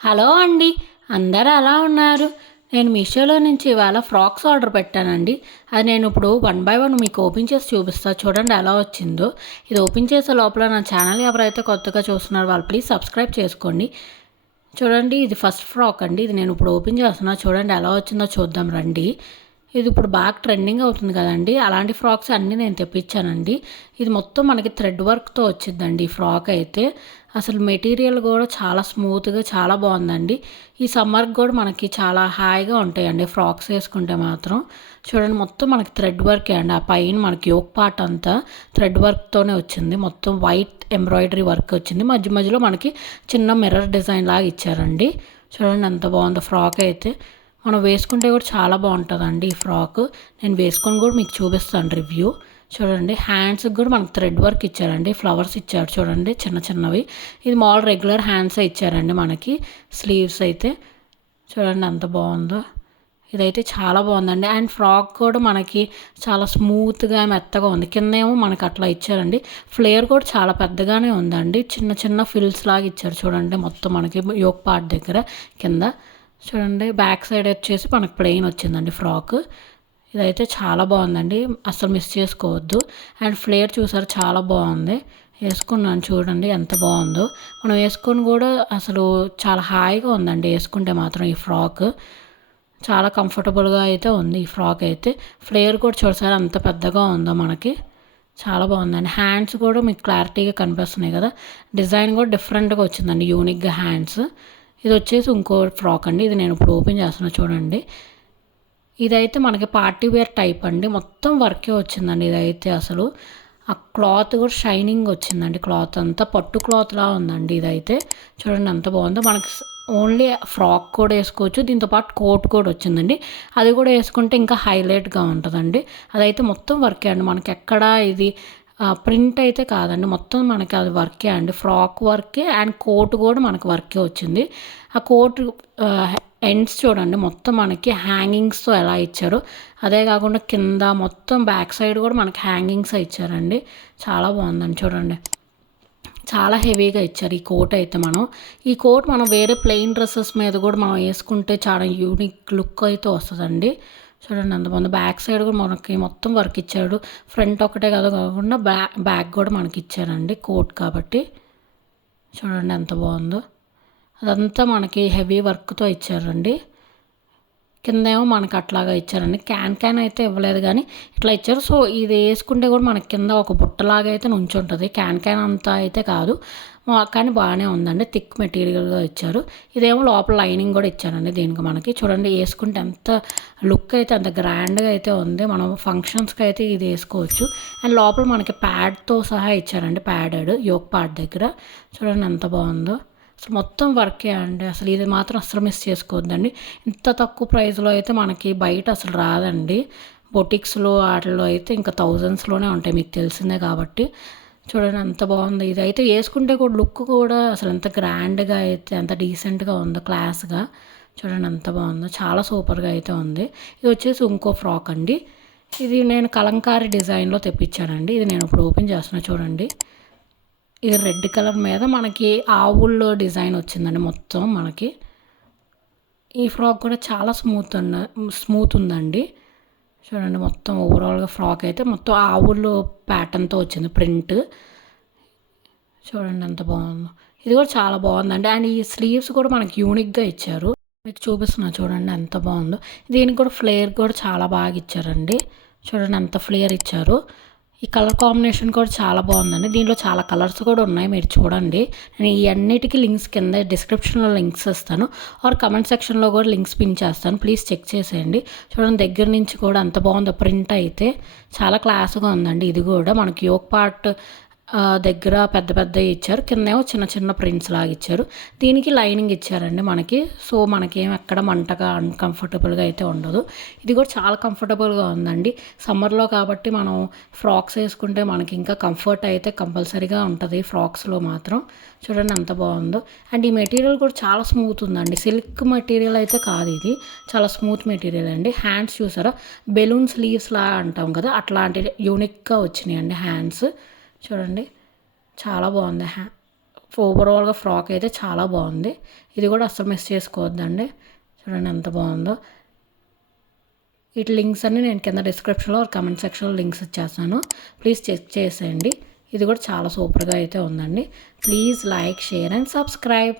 Hello అండి. అందరూ ఎలా ఉన్నారు? నేను మీషోలో నుంచి ఇవాళ ఫ్రాక్స్ ఆర్డర్ పెట్టానండి. అది నేను ఇప్పుడు వన్ బై వన్ మీకు ఓపెన్ చేసి చూపిస్తా. చూడండి ఎలా వచ్చిందో. ఇది ఓపెన్ చేసే లోపల నా ఛానల్ ఎవరైతే కొత్తగా చూస్తున్నారో వాళ్ళు ప్లీజ్ సబ్స్క్రైబ్ చేసుకోండి. చూడండి ఇది ఫస్ట్ ఫ్రాక్ అండి. ఇది నేను ఇప్పుడు ఓపెన్ చేస్తున్నా. చూడండి ఎలా వచ్చిందో చూద్దాం రండి. ఇది ఇప్పుడు బాగా ట్రెండింగ్ అవుతుంది కదండి. అలాంటి ఫ్రాక్స్ అన్నీ నేను తెప్పించానండి. ఇది మొత్తం మనకి థ్రెడ్ వర్క్తో వచ్చిందండి ఈ ఫ్రాక్ అయితే. అసలు మెటీరియల్ కూడా చాలా స్మూత్గా చాలా బాగుందండి. ఈ సమ్మర్కి కూడా మనకి చాలా హాయిగా ఉంటాయండి ఫ్రాక్స్ వేసుకుంటే మాత్రం. చూడండి మొత్తం మనకి థ్రెడ్ వర్కే అండి. ఆ పైన మనకి యోక్ పార్ట్ అంతా థ్రెడ్ వర్క్తోనే వచ్చింది. మొత్తం వైట్ ఎంబ్రాయిడరీ వర్క్ వచ్చింది. మధ్య మధ్యలో మనకి చిన్న మిర్రర్ డిజైన్ లాగా ఇచ్చారండి. చూడండి ఎంత బాగుందో ఫ్రాక్ అయితే. మనం వేసుకుంటే కూడా చాలా బాగుంటుందండి ఈ ఫ్రాక్. నేను వేసుకొని కూడా మీకు చూపిస్తాను రివ్యూ. చూడండి హ్యాండ్స్కి కూడా మనకు థ్రెడ్ వర్క్ ఇచ్చారండి. ఫ్లవర్స్ ఇచ్చారు చూడండి చిన్న చిన్నవి. ఇది మామూలు రెగ్యులర్ హ్యాండ్సే ఇచ్చారండి మనకి. స్లీవ్స్ అయితే చూడండి ఎంత బాగుందో. ఇదైతే చాలా బాగుందండి. అండ్ ఫ్రాక్ కూడా మనకి చాలా స్మూత్గా మెత్తగా ఉంది. కింద ఏమో మనకి అట్లా ఇచ్చారండి. ఫ్లేర్ కూడా చాలా పెద్దగానే ఉందండి. చిన్న చిన్న ఫిల్స్ లాగా ఇచ్చారు చూడండి మొత్తం మనకి యోక్ పార్ట్ దగ్గర కింద. చూడండి బ్యాక్ సైడ్ వచ్చేసి మనకు ప్లెయిన్ వచ్చిందండి ఫ్రాక్. ఇదైతే చాలా బాగుందండి. అసలు మిస్ చేసుకోవద్దు. అండ్ ఫ్లేర్ చూసారు చాలా బాగుంది. వేసుకున్నాను చూడండి ఎంత బాగుందో. మనం వేసుకొని కూడా అసలు చాలా హాయిగా ఉందండి వేసుకుంటే మాత్రం ఈ ఫ్రాక్. చాలా కంఫర్టబుల్గా అయితే ఉంది ఈ ఫ్రాక్ అయితే. ఫ్లేర్ కూడా చూసారు అంత పెద్దగా ఉందో మనకి. చాలా బాగుందండి. హ్యాండ్స్ కూడా మీకు క్లారిటీగా కనిపిస్తున్నాయి కదా. డిజైన్ కూడా డిఫరెంట్గా వచ్చిందండి యూనిక్గా హ్యాండ్స్. ఇది వచ్చేసి ఇంకో ఫ్రాక్ అండి. ఇది నేను ఇప్పుడు ఓపెన్ చేస్తున్నా చూడండి. ఇదైతే మనకి పార్టీ వేర్ టైప్ అండి. మొత్తం వర్కే వచ్చిందండి ఇదైతే అసలు. ఆ క్లాత్ కూడా షైనింగ్ వచ్చిందండి. క్లాత్ అంతా పట్టు క్లాత్లా ఉందండి ఇదైతే. చూడండి ఎంత బాగుందో. మనకి ఓన్లీ ఫ్రాక్ కూడా వేసుకోవచ్చు. దీంతోపాటు కోట్ కూడా వచ్చిందండి. అది కూడా వేసుకుంటే ఇంకా హైలైట్గా ఉంటుందండి. అదైతే మొత్తం వర్కే అండి. మనకి ఎక్కడ ఇది ప్రింట్ అయితే కాదండి. మొత్తం మనకి అది వర్కే అండి. ఫ్రాక్ వర్కే అండ్ కోట్ కూడా మనకి వర్కే వచ్చింది. ఆ కోట్ ఎండ్స్ చూడండి మొత్తం మనకి హ్యాంగింగ్స్తో ఎలా ఇచ్చారో. అదే కాకుండా కింద మొత్తం బ్యాక్ సైడ్ కూడా మనకి హ్యాంగింగ్స్ ఇచ్చారండి. చాలా బాగుందండి చూడండి. చాలా హెవీగా ఇచ్చారు ఈ కోట్ అయితే. ఈ కోట్ మనం వేరే ప్లెయిన్ డ్రెస్సెస్ మీద కూడా మనం వేసుకుంటే చాలా యూనిక్ లుక్ అయితే వస్తుందండి. చూడండి ఎంత బాగుంది. బ్యాక్ సైడ్ కూడా మనకి మొత్తం వర్క్ ఇచ్చాడు. ఫ్రంట్ ఒకటే కదా కాకుండా బ్యాక్ కూడా మనకి ఇచ్చారండి కోట్ కాబట్టి. చూడండి ఎంత బాగుందో. అదంతా మనకి హెవీ వర్క్తో ఇచ్చారండి. కిందేమో మనకి అట్లాగా ఇచ్చారండి. క్యాన్ అయితే ఇవ్వలేదు కానీ ఇట్లా ఇచ్చారు. సో ఇది వేసుకుంటే కూడా మనకి కింద ఒక బుట్టలాగా అయితే నుంచుంటుంది. క్యాన్ అంతా అయితే కాదు కానీ బాగానే ఉందండి. థిక్ మెటీరియల్గా ఇచ్చారు. ఇదేమో లోపల లైనింగ్ కూడా ఇచ్చారండి దీనికి మనకి. చూడండి వేసుకుంటే ఎంత లుక్ అయితే అంత గ్రాండ్గా అయితే ఉంది. మనం ఫంక్షన్స్కి అయితే ఇది వేసుకోవచ్చు. అండ్ లోపల మనకి ప్యాడ్తో సహా ఇచ్చారండి. ప్యాడెడ్ యోక్ పార్ట్ దగ్గర. చూడండి ఎంత బాగుందో. అసలు మొత్తం వర్కే అండి. అసలు ఇది మాత్రం అసలు మిస్ చేసుకోవద్దండి. ఇంత తక్కువ ప్రైస్లో అయితే మనకి బయట అసలు రాదండి. బొటిక్స్లో వాటిల్లో అయితే ఇంకా థౌజండ్స్లోనే ఉంటాయి మీకు తెలిసిందే కాబట్టి. చూడండి ఎంత బాగుంది. ఇదైతే వేసుకుంటే కూడా లుక్ కూడా అసలు ఎంత గ్రాండ్గా అయితే ఎంత డీసెంట్గా ఉందో క్లాస్గా. చూడండి ఎంత బాగుందో. చాలా సూపర్గా అయితే ఉంది. ఇది వచ్చేసి ఇంకో ఫ్రాక్ అండి. ఇది నేను కలంకారీ డిజైన్లో తెప్పించానండి. ఇది నేను ఇప్పుడు ఓపెన్ చేస్తున్నా చూడండి. ఇది రెడ్ కలర్ మీద మనకి ఆవుల్లో డిజైన్ వచ్చిందండి మొత్తం మనకి. ఈ ఫ్రాక్ కూడా చాలా స్మూత్ ఉందండి. చూడండి మొత్తం ఓవరాల్గా ఫ్రాక్ అయితే మొత్తం ఆవుల్లో ప్యాటర్న్తో వచ్చింది ప్రింట్. చూడండి ఎంత బాగుందో. ఇది కూడా చాలా బాగుందండి. అండ్ ఈ స్లీవ్స్ కూడా మనకి యూనిక్గా ఇచ్చారు. మీకు చూపిస్తున్నా చూడండి ఎంత బాగుందో. దీనికి కూడా ఫ్లేర్ కూడా చాలా బాగా ఇచ్చారండి. చూడండి ఎంత ఫ్లేర్ ఇచ్చారు. ఈ కలర్ కాంబినేషన్ కూడా చాలా బాగుందండి. దీంట్లో చాలా కలర్స్ కూడా ఉన్నాయి మీరు చూడండి. నేను ఈ అన్నిటికీ లింక్స్ కింద డిస్క్రిప్షన్లో లింక్స్ ఇస్తాను ఆర్ కమెంట్ సెక్షన్లో కూడా లింక్స్ పిన్ చేస్తాను. ప్లీజ్ చెక్ చేసేయండి. చూడండి దగ్గర నుంచి కూడా అంత బాగుందో. ప్రింట్ అయితే చాలా క్లాస్గా ఉందండి. ఇది కూడా మనకి యోక్ పార్ట్ దగ్గర పెద్ద పెద్దవి ఇచ్చారు. కిందేమో చిన్న చిన్న ప్రింట్స్ లాగా ఇచ్చారు. దీనికి లైనింగ్ ఇచ్చారండి మనకి. సో మనకేం ఎక్కడ మంటగా అన్కంఫర్టబుల్గా అయితే ఉండదు. ఇది కూడా చాలా కంఫర్టబుల్గా ఉందండి. సమ్మర్లో కాబట్టి మనం ఫ్రాక్స్ వేసుకుంటే మనకి ఇంకా కంఫర్ట్ అయితే కంపల్సరీగా ఉంటుంది ఫ్రాక్స్లో మాత్రం. చూడండి ఎంత బాగుందో. అండ్ ఈ మెటీరియల్ కూడా చాలా స్మూత్ ఉందండి. సిల్క్ మెటీరియల్ అయితే కాదు ఇది. చాలా స్మూత్ మెటీరియల్ అండి. హ్యాండ్స్ చూసారా బెలూన్ స్లీవ్స్ లా అంటాం కదా అట్లాంటి యూనిక్గా వచ్చినాయి అండి హ్యాండ్స్. చూడండి చాలా బాగుంది. ఓవరాల్గా ఫ్రాక్ అయితే చాలా బాగుంది. ఇది కూడా అస్సలు మిస్ చేసుకోవద్దండి. చూడండి ఎంత బాగుందో. వీటి లింక్స్ అన్ని నేను కింద డిస్క్రిప్షన్లో కామెంట్ సెక్షన్లో లింక్స్ ఇచ్చేస్తాను. ప్లీజ్ చెక్ చేసేయండి. ఇది కూడా చాలా సూపర్గా అయితే ఉందండి. Please like, share and subscribe.